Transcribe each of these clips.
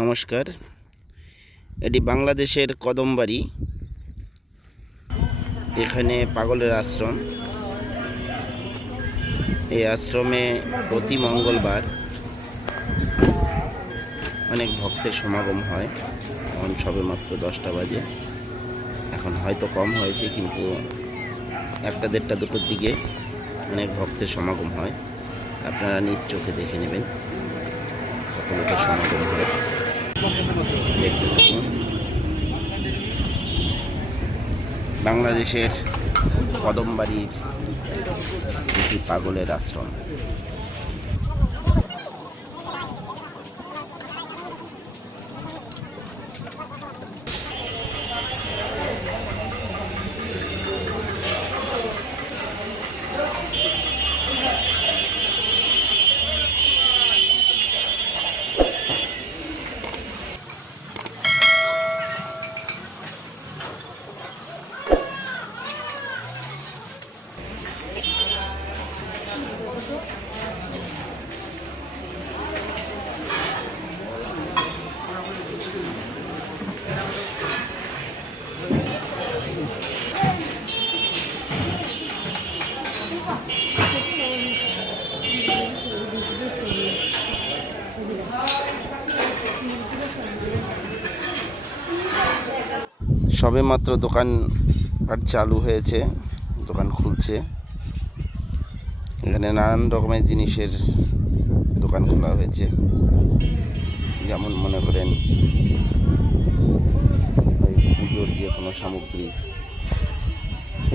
নমস্কার। এটি বাংলাদেশের কদমবাড়ি। এখানে পাগলের আশ্রম। এই আশ্রমে প্রতি মঙ্গলবার অনেক ভক্তের সমাগম হয়। এখন সবেমাত্র 10টা বাজে, এখন হয়তো কম হয়েছে, কিন্তু 1টা, 1:30, 2টোর দিকে অনেক ভক্তের সমাগম হয়। আপনারা নিজ চোখে দেখে নেবেন কত লোকের সমাগম হয়, দেখতে থাকুন। বাংলাদেশের কদমবাড়ির শ্রী পাগলের আশ্রম। সবেমাত্র দোকান চালু হয়েছে, দোকান খুলছে। এখানে নানান রকমের জিনিসের দোকান খোলা হয়েছে, যেমন মনে করেন ওই পুজোর যে কোনো সামগ্রী,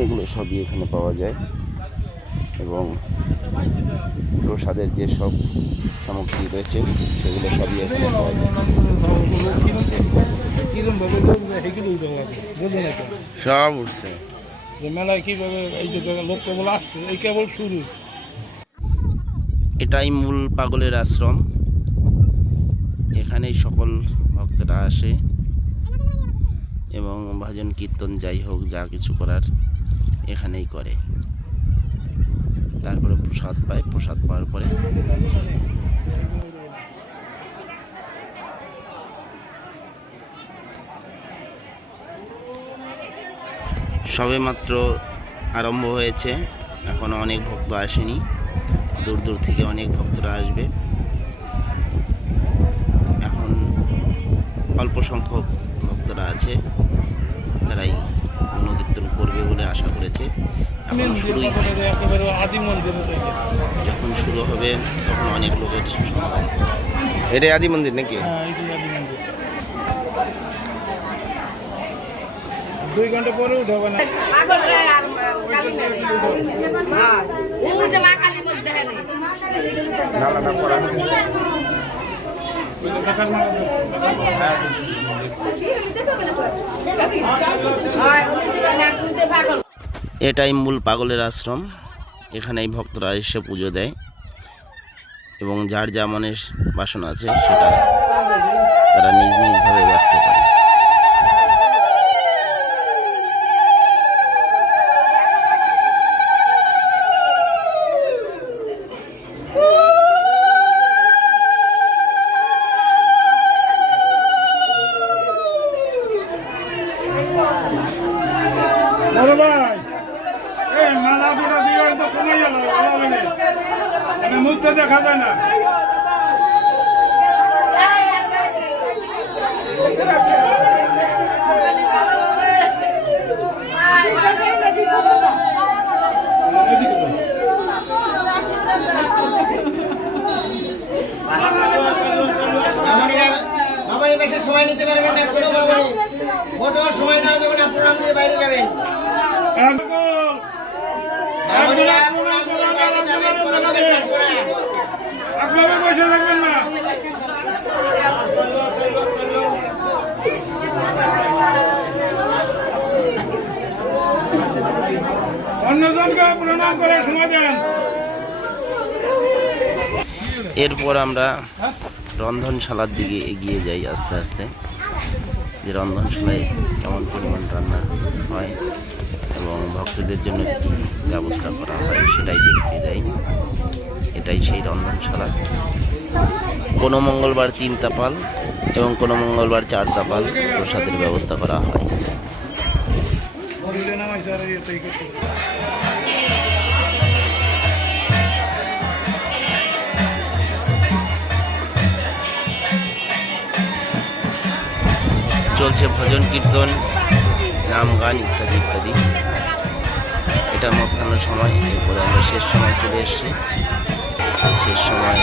এগুলো সবই এখানে পাওয়া যায়। এবং প্রসাদের যে সব সামগ্রী রয়েছে সেগুলো সবই এখানে পাওয়া যায়। সব উঠছে মেলায় কিভাবে এই যে লোক কেবল আসছে, এই কেবল শুরু। এটাই মূল পাগলের আশ্রম। এখানেই সকল ভক্তরা আসে এবং ভজন কীর্তন যাই হোক, যা কিছু করার এখানেই করে। তারপরে প্রসাদ পায়, প্রসাদ পাওয়ার পরে সবেমাত্র আরম্ভ হয়েছে, এখনও অনেক ভক্ত আসেনি। দূর দূর থেকে অনেক ভক্তরা আসবে। এখন অল্প সংখ্যক ভক্তরা আছে, তারাই গুণকীর্তন করবে বলে আশা করেছে। এখন শুরুই, যখন শুরু হবে তখন অনেক লোকের সমাগম। এটাই আদি মন্দির নাকি? 2 ঘন্টা পরে উঠে হবে না। এটাই মূল পাগলের আশ্রম। এখানেই ভক্তরা এসে পুজো দেয় এবং যার যা মনের বাসনা আছে সেটা তারা নিজ নিজভাবে ব্যক্ত করে। মুখ দেখা যায় না। সময় নিতে পারবেন না, কোনো সময় না যখন প্রণাম দিয়ে বাইরে যাবেন। আপনারা বসে থাকবেন না। অন্যজনকে প্রণাম করে সময় দেন। এরপর আমরা রন্ধনশালার দিকে এগিয়ে যাই আস্তে আস্তে, যে রন্ধনশালায় কেমন পরিমাণ রান্না হয় এবং ভক্তদের জন্য কী ব্যবস্থা করা হয় সেটাই দেখতে যাই। এটাই সেই রন্ধনশালা। কোনো মঙ্গলবার 3 তাপাল, এবং কোনো মঙ্গলবার 4 তাপাল প্রসাদের ব্যবস্থা করা হয়। চলছে ভজন কীর্তন, নাম গান ইত্যাদি ইত্যাদি। এটা মধ্যাহ্নের সময়, এরপরে আমরা শেষ সময় চলে এসেছি। শেষ সময়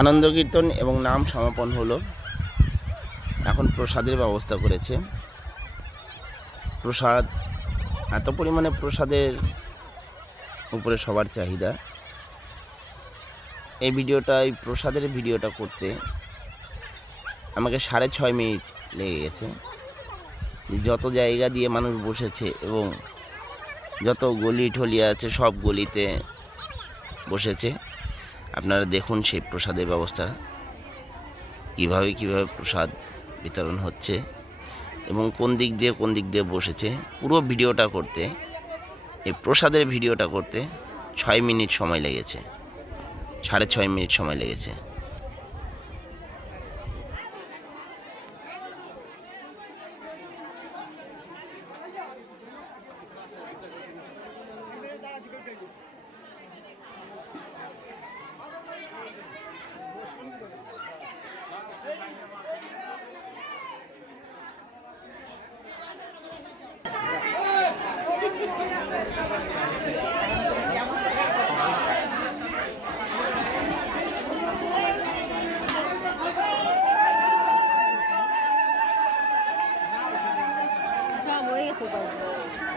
আনন্দ কীর্তন এবং নাম সমাপন হলো। এখন প্রসাদের ব্যবস্থা করেছে। প্রসাদ, এত পরিমাণে প্রসাদের উপরে সবার চাহিদা। এই প্রসাদের ভিডিওটা করতে আমাকে 6.5 মিনিট লেগে গেছে। যত জায়গা দিয়ে মানুষ বসেছে এবং যত গলি ঠলি আছে সব গলিতে বসেছে। আপনারা দেখুন সেই প্রসাদের ব্যবস্থা কিভাবে প্রসাদ বিতরণ হচ্ছে এবং কোন দিক দিয়ে বসেছে, পুরো ভিডিওটা করতে, এই প্রসাদের ভিডিওটা করতে 6 মিনিট সময় লেগেছে, 6.5 মিনিট সময় লেগেছে।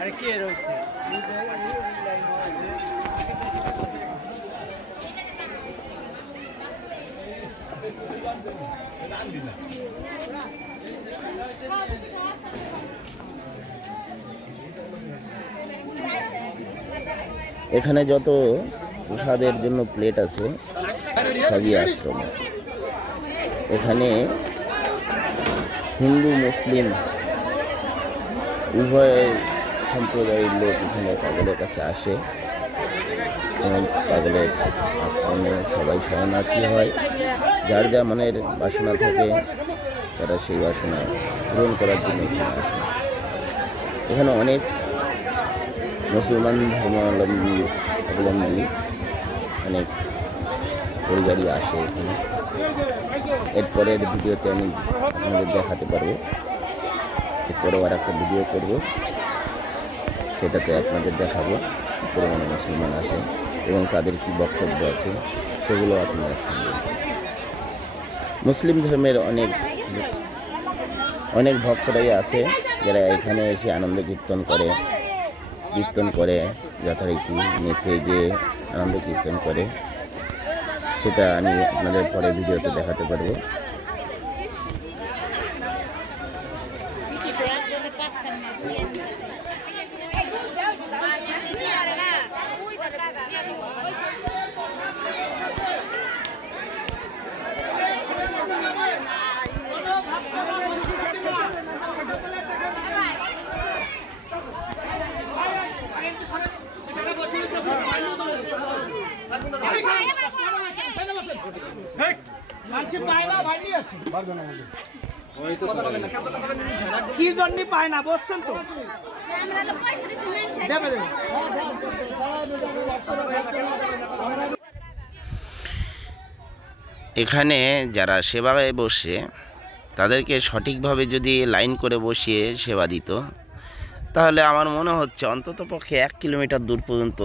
আরে কে রয়েছে? এখানে যত প্রসাদের জন্য প্লেট আছে সবই আশ্রম। এখানে হিন্দু মুসলিম উভয় সম্প্রদায়ের লোক এখানে পাগলের কাছে আসে এবং পাগলের আশ্রমে সবাই শরণার্থী হয়। যার যা মনের বাসনা থাকে তারা সেই বাসনা পূরণ করার জন্য এখানে আসে। এখানে অনেক মুসলমান ধর্মাবলম্বী অনেক পরিবারই আসে এখানে। এরপরের ভিডিওতে আমি আপনাদের দেখাতে পারবো। এরপরেও আর একটা ভিডিও করব, সেটাতে আপনাদের দেখাবো পরিমাণে মুসলমান আসে এবং তাদের কি বক্তব্য আছে সেগুলো আপনারা শুনবেন। মুসলিম ধর্মের অনেক ভক্তরাই আছে যারা এখানে এসে আনন্দ কীর্তন করে যথারীতি নেচে যে আনন্দ কীর্তন করে, সেটা আমি আপনাদের পরে ভিডিওতে দেখাতে পারবো। কি জন্য পায় না বলছেন তো? এখানে যারা সেবায় বসে তাদেরকে সঠিকভাবে যদি লাইন করে বসিয়ে সেবা দিত, তাহলে আমার মনে হচ্ছে অন্তত পক্ষে 1 কিলোমিটার দূর পর্যন্ত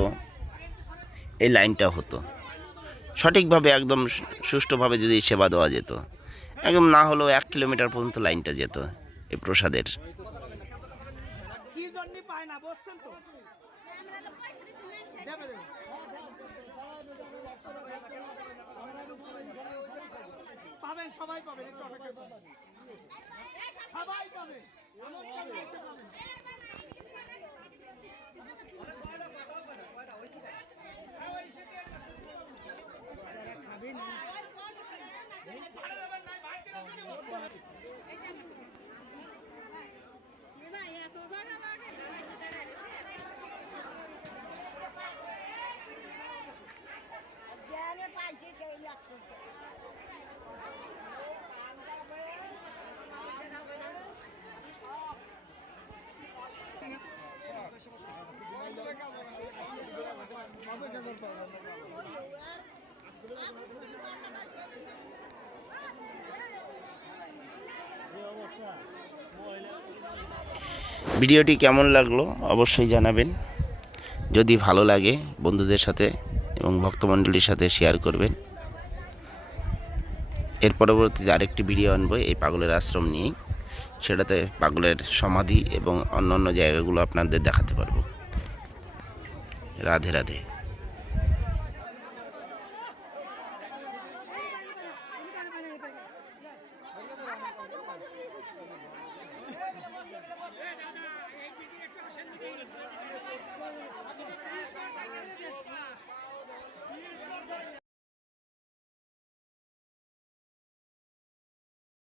এই লাইনটা হতো। সঠিকভাবে একদম সুষ্ঠুভাবে যদি সেবা দেওয়া যেত, একদম না হলেও 1 কিলোমিটার পর্যন্ত লাইনটা যেত এই প্রসাদের। কি জন্য পায় না বলছেন তো? পাবেন, সবাই পাবেন, একটু অপেক্ষা করুন। সবাই পাবেন, এমন কেউ এসে পাবেন। ভিডিওটি কেমন লাগলো অবশ্যই জানাবেন। যদি ভালো লাগে বন্ধুদের সাথে এবং ভক্তমণ্ডলীর সাথে শেয়ার করবেন। এর পরবর্তীতে আরেকটি ভিডিও আনবো এই পাগলের আশ্রম নিয়ে, সেটাতে পাগলের সমাধি এবং অন্যান্য জায়গাগুলো আপনাদের দেখাতে পারবো। রাধে রাধে।